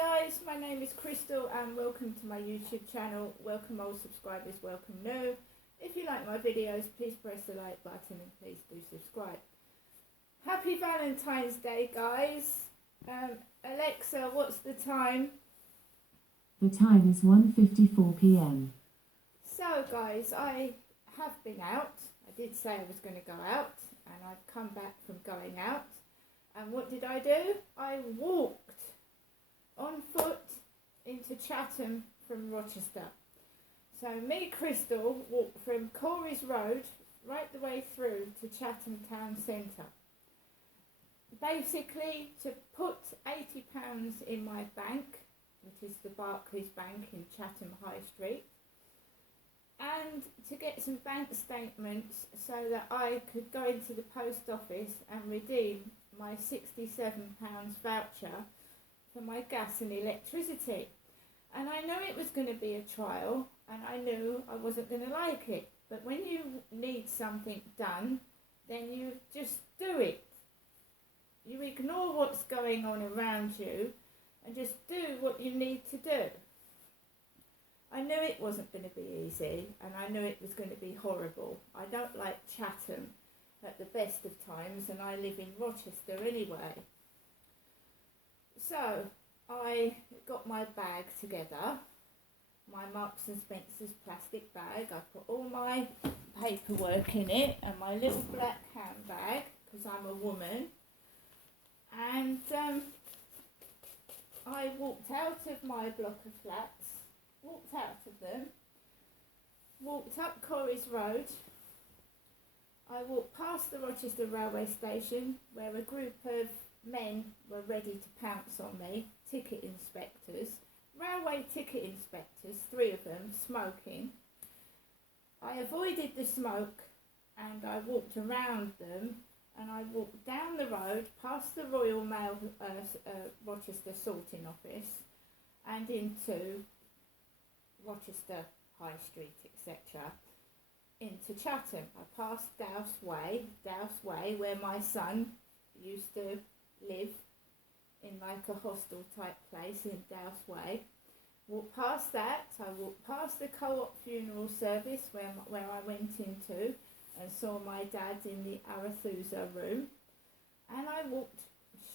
guys, my name is Crystal and welcome to my YouTube channel. Welcome old subscribers, welcome new. If you like my videos, please press the like button and please do subscribe. Happy Valentine's Day, guys. Alexa, what's the time? The time is 1:54 p.m. So guys, I have been out. I did say I was going to go out and I've come back from going out. And what did I do? I walked on foot into Chatham from Rochester. So me, Crystal, walked from Corey's Road right the way through to Chatham Town Centre. Basically to put £80 in my bank, which is the Barclays Bank in Chatham High Street, and to get some bank statements so that I could go into the post office and redeem my £67 voucher for my gas and electricity. And I know it was going to be a trial and I knew I wasn't going to like it, but when you need something done, then you just do it. You ignore what's going on around you and just do what you need to do. I knew it wasn't going to be easy and I knew it was going to be horrible. I don't like Chatham at the best of times and I live in Rochester anyway. So I got my bag together, my Marks and Spencer's plastic bag. I put all my paperwork in it and my little black handbag because I'm a woman. And I walked out of my block of flats, walked out of them, walked up Corey's Road. I walked past the Rochester railway station where a group of men were ready to pounce on me, ticket inspectors, railway ticket inspectors, 3 of them, smoking. I avoided the smoke and I walked around them and I walked down the road past the Royal Mail Rochester sorting office and into Rochester High Street, etc., into Chatham. I passed Dowse Way, where my son used to live in like a hostel type place in Dowse Way. Walked past that, I walked past the Co-op funeral service where I went into and saw my dad in the Arethusa room, and I walked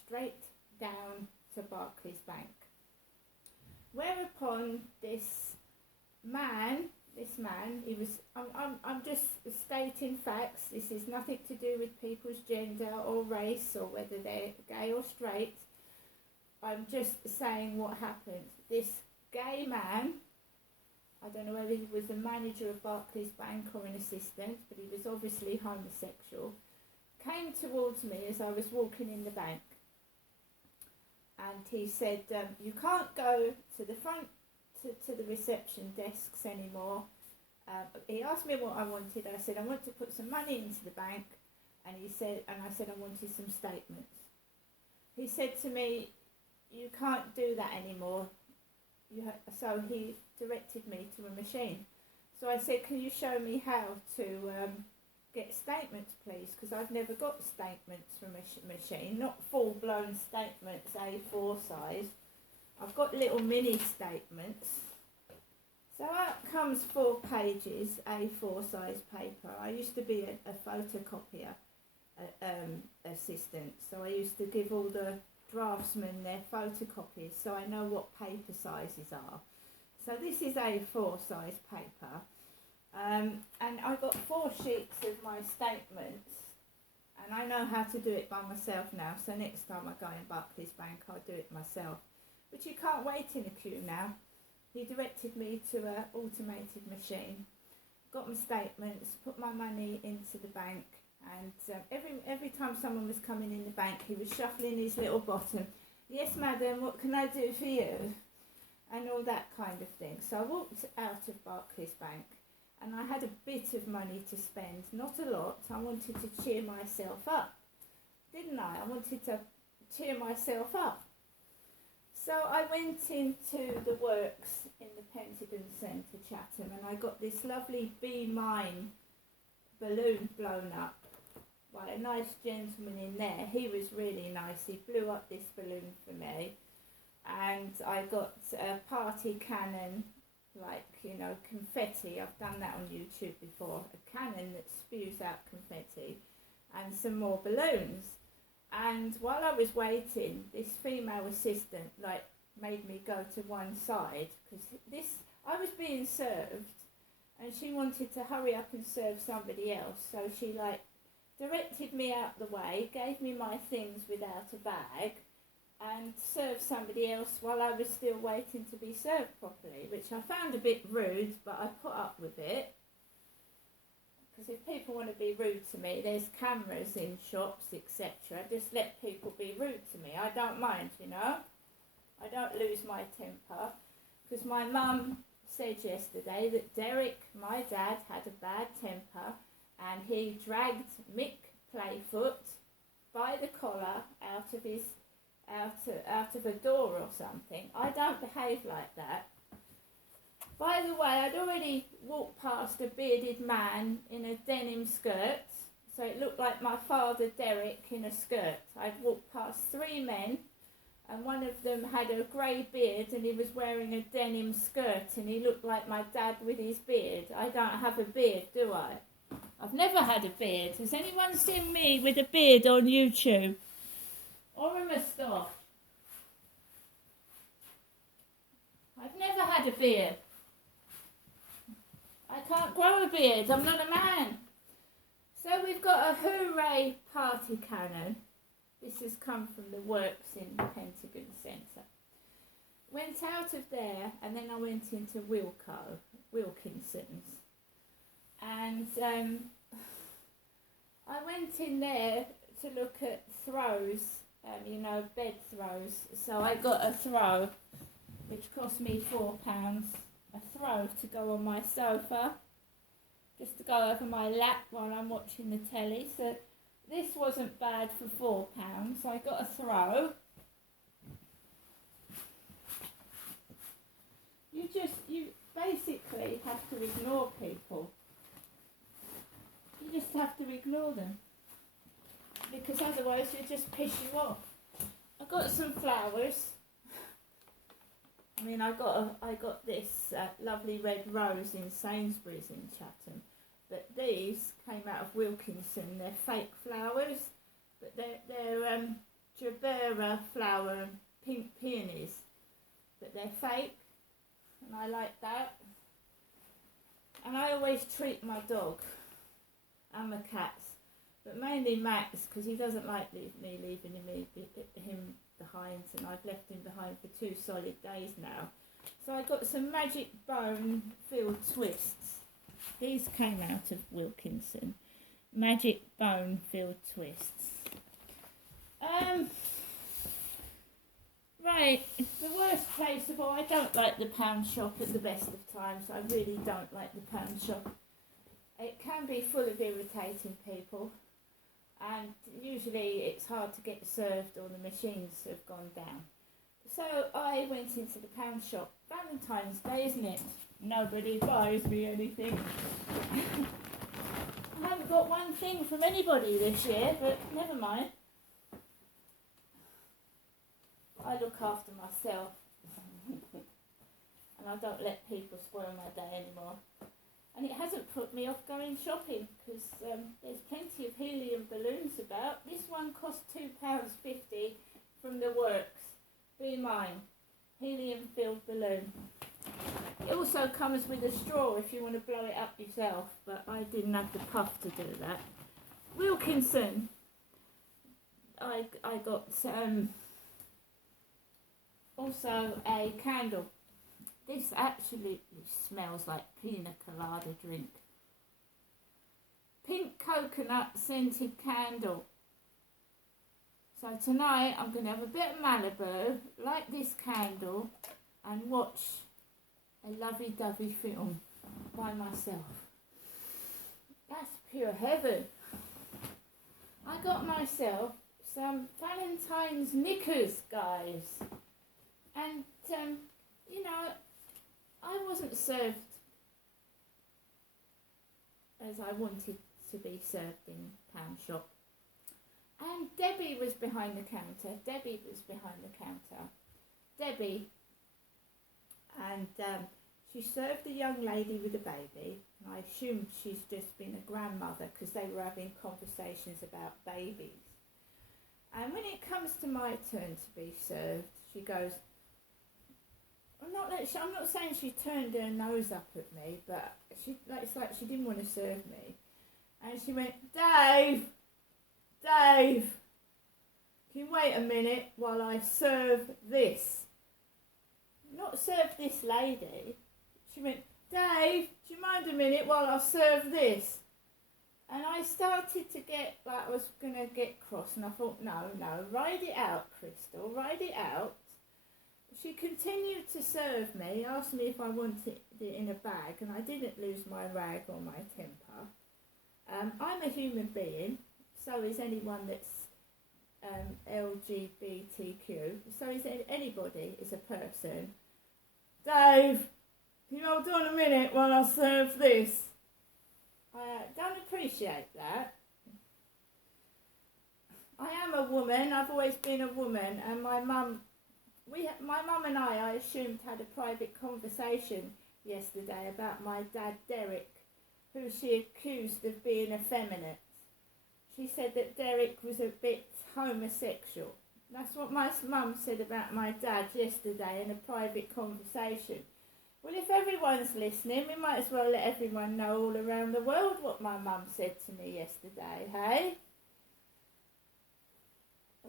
straight down to Barclays Bank. Whereupon this man, he was, I'm just stating facts. This is nothing to do with people's gender or race or whether they're gay or straight. I'm just saying what happened. This gay man, I don't know whether he was the manager of Barclays Bank or an assistant, but he was obviously homosexual, came towards me as I was walking in the bank. And he said, you can't go to the front to the reception desks anymore. He asked me what I wanted. I said I want to put some money into the bank, and I said I wanted some statements. He said to me, you can't do that anymore. So he directed me to a machine. So I said, can you show me how to get statements, please? Because I've never got statements from a machine, not full-blown statements, A4 size. I've got little mini statements. So out comes 4 pages, A4 size paper. I used to be a photocopier assistant, so I used to give all the draftsmen their photocopies, so I know what paper sizes are. So this is A4 size paper, and I got 4 sheets of my statements, and I know how to do it by myself now, so next time I go in Barclays Bank I'll do it myself. But you can't wait in a queue now. He directed me to an automated machine, got my statements, put my money into the bank, and every time someone was coming in the bank, he was shuffling his little bottom. Yes, madam, what can I do for you? And all that kind of thing. So I walked out of Barclays Bank, and I had a bit of money to spend, not a lot. I wanted to cheer myself up, didn't I? I wanted to cheer myself up. So I went into the works in the Pentagon Centre, Chatham, and I got this lovely Be Mine balloon blown up by a nice gentleman in there. He was really nice. He blew up this balloon for me. and I got a party cannon, like, you know, confetti. I've done that on YouTube before. A cannon that spews out confetti, and some more balloons. And while I was waiting, this female assistant, like, made me go to one side, because I was being served, and she wanted to hurry up and serve somebody else. So she, like, directed me out the way, gave me my things without a bag, and served somebody else while I was still waiting to be served properly, which I found a bit rude, but I put up with it. Because if people want to be rude to me, there's cameras in shops, etc. Just let people be rude to me. I don't mind, you know. I don't lose my temper. Because my mum said yesterday that Derek, my dad, had a bad temper, and he dragged Mick Playfoot by the collar out of a door or something. I don't behave like that. By the way, I'd already walked past a bearded man in a denim skirt, so it looked like my father Derek in a skirt. I'd walked past 3 men, and one of them had a grey beard, and he was wearing a denim skirt, and he looked like my dad with his beard. I don't have a beard, do I? I've never had a beard. Has anyone seen me with a beard on YouTube? Or a moustache? I've never had a beard. I can't grow a beard, I'm not a man. So we've got a hooray party cannon. This has come from the works in the Pentagon Centre. Went out of there, and then I went into Wilkinson's. And I went in there to look at throws, you know, bed throws. So I got a throw, which cost me £4. A throw to go on my sofa, just to go over my lap while I'm watching the telly. So this wasn't bad for £4. So I got a throw. You basically have to ignore people. You just have to ignore them, because otherwise they just piss you off. I got some flowers. I mean, I got this lovely red rose in Sainsbury's in Chatham, but these came out of Wilkinson. They're fake flowers, but they're Gerbera flower and pink peonies, but they're fake, and I like that. And I always treat my dog and my cats, but mainly Max, because he doesn't like me leaving him behind, and I've left him behind for 2 solid days now. So I got some Magic Bone filled twists. These came out of Wilkinson. Magic Bone filled twists. Right, the worst place of all, I don't like the pound shop at the best of times. I really don't like the pound shop. It can be full of irritating people, and usually it's hard to get served or the machines have gone down. So I went into the pound shop. Valentine's Day, isn't it? Nobody buys me anything. I haven't got one thing from anybody this year, but never mind. I look after myself, and I don't let people spoil my day anymore. And it hasn't put me off going shopping, because there's plenty of helium balloons about. This one cost £2.50 from the works. Be mine. Helium-filled balloon. It also comes with a straw if you want to blow it up yourself, but I didn't have the puff to do that. Wilkinson. I got also a candle. This absolutely smells like pina colada drink. Pink coconut scented candle. So tonight I'm going to have a bit of Malibu, light this candle, and watch a lovey-dovey film by myself. That's pure heaven. I got myself some Valentine's knickers, guys. And, you know, I wasn't served as I wanted to be served in pound shop. And Debbie was behind the counter. Debbie, and she served a young lady with a baby. And I assumed she's just been a grandmother because they were having conversations about babies. And when it comes to my turn to be served, she goes, I'm not saying she turned her nose up at me, but it's like she didn't want to serve me. And she went, Dave, can you wait a minute while I serve this? Not serve this lady. She went, Dave, do you mind a minute while I serve this? And I started to get like I was going to get cross, and I thought, no, ride it out, Crystal, ride it out. She continued to serve me, asked me if I wanted it in a bag, and I didn't lose my rag or my temper. I'm a human being, so is anyone that's LGBTQ, so is anybody is a person. Dave, can you hold on a minute while I serve this? I don't appreciate that. I am a woman, I've always been a woman, and my mum and I assumed, had a private conversation yesterday about my dad Derek, who she accused of being effeminate. She said that Derek was a bit homosexual. That's what my mum said about my dad yesterday in a private conversation. Well, if everyone's listening, we might as well let everyone know all around the world what my mum said to me yesterday, hey?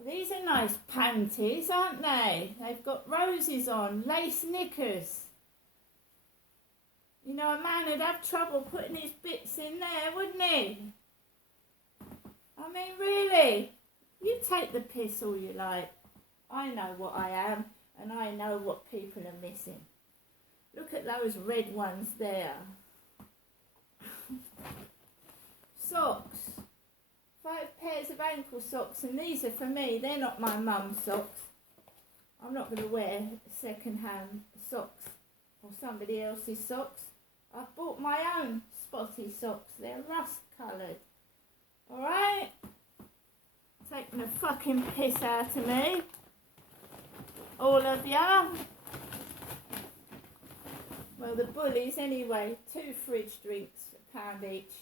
These are nice panties, aren't they? They've got roses on, lace knickers. You know, a man would have trouble putting his bits in there, wouldn't he? I mean, really? You take the piss all you like. I know what I am, and I know what people are missing. Look at those red ones there. Socks. 5 pairs of ankle socks, and these are for me. They're not my mum's socks. I'm not going to wear second-hand socks or somebody else's socks. I've bought my own spotty socks. They're rust-coloured. Alright? Taking the fucking piss out of me. All of ya. Well, the bullies anyway. 2 fridge drinks, £1 each.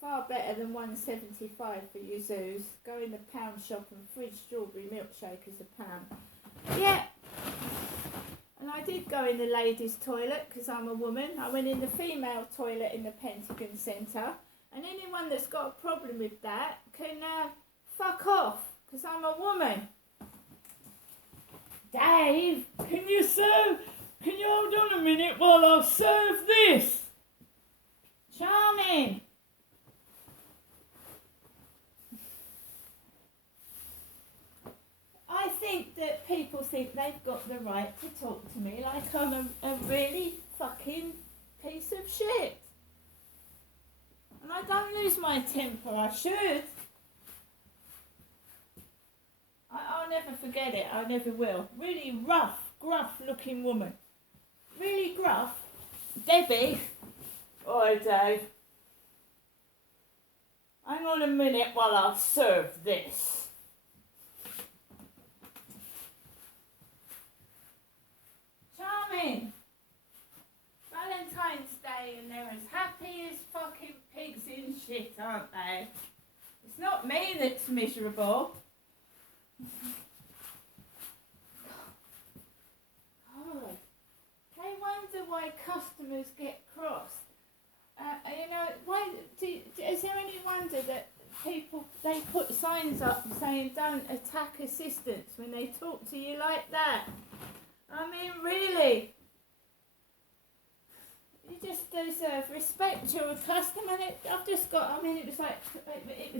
Far better than $1.75 for you zoos. Go in the pound shop and fridge strawberry milkshake is £1. Yeah. And I did go in the ladies' toilet because I'm a woman. I went in the female toilet in the Pentagon Centre. And anyone that's got a problem with that can fuck off because I'm a woman. Dave, can you hold on a minute while I serve this? Charming. I think that people think they've got the right to talk to me like I'm a really fucking piece of shit. And I don't lose my temper, I should. I'll never forget it, I never will. Really rough, gruff looking woman. Really gruff. Debbie. Oi, Dave. Hang on a minute while I serve this. Charming. Valentine's Day and they're as happy as fucking pigs in shit, aren't they? It's not me that's miserable. God. They wonder why customers get cross. You know, is there any wonder that people, they put signs up saying don't attack assistants when they talk to you like that? I mean, really? You just deserve respect. You're a customer. I've just got, I mean, it was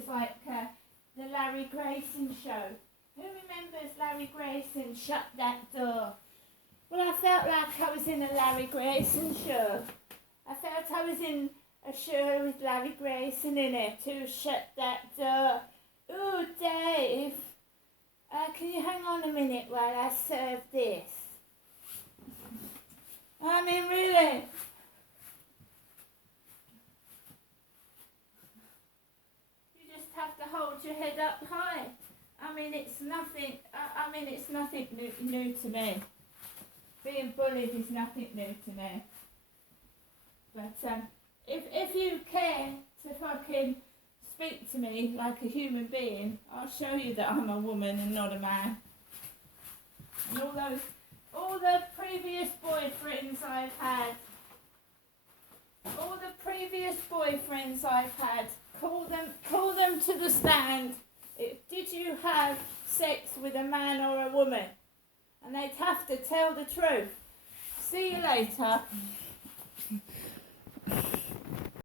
like the Larry Grayson show. Who remembers Larry Grayson? Shut that door. Well, I felt like I was in a Larry Grayson show. I felt I was in a show with Larry Grayson in it too. Shut that door. Ooh, Dave. Can you hang on a minute while I serve this? I mean, really? You just have to hold your head up high. I mean, it's nothing. It's nothing new to me. being bullied is nothing new to me. But if you care to fucking speak to me like a human being, I'll show you that I'm a woman and not a man. And all the previous boyfriends I've had, call them to the stand. Did you have sex with a man or a woman? And they'd have to tell the truth. See you later.